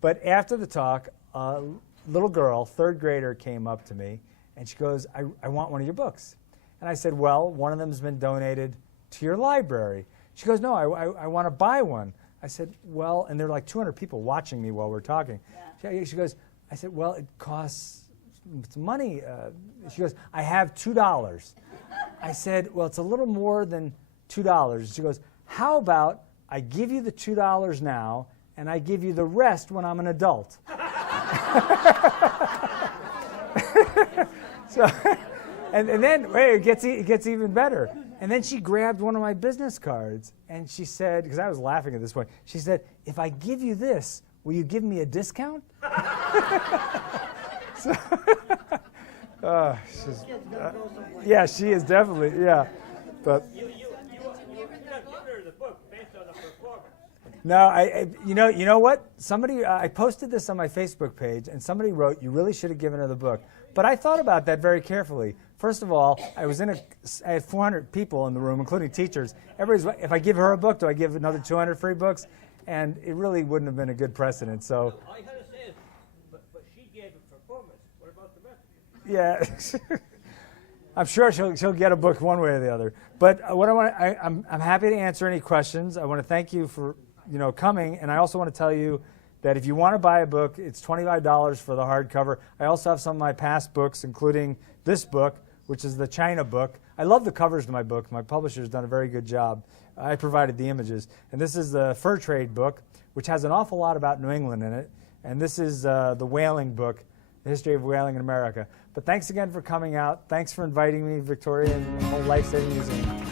But after the talk, a little girl, third grader, came up to me, and she goes, I want one of your books. And I said, well, one of them's been donated to your library. She goes, no, I want to buy one. I said, well, and there are like 200 people watching me while we're talking. Yeah. She goes, I said, well, it costs some money. She goes, I have $2. I said, well, it's a little more than $2. She goes, how about I give you the $2 now, and I give you the rest when I'm an adult? So, and then wait, it gets even better. And then she grabbed one of my business cards, and she said, because I was laughing at this point, she said, if I give you this, will you give me a discount? So, yeah, she is definitely, yeah. But You not give her the book based on the performance. no, you know what? Somebody, I posted this on my Facebook page, and somebody wrote, you really should have given her the book. But I thought about that very carefully. First of all, I had 400 people in the room, including teachers. If I give her a book, do I give another 200 free books? And it really wouldn't have been a good precedent. So, All you gotta say is, but she gave a performance. What about the rest of you? yeah. I'm sure she'll get a book one way or the other. But I'm happy to answer any questions. I want to thank you for coming, and I also want to tell you that if you want to buy a book, it's $25 for the hardcover. I also have some of my past books, including this book, which is the China book. I love the covers to my book. My publisher's done a very good job. I provided the images. And this is the Fur Trade book, which has an awful lot about New England in it. And this is the whaling book, the history of whaling in America. But thanks again for coming out. Thanks for inviting me, Victoria, and the whole Life Saving Museum.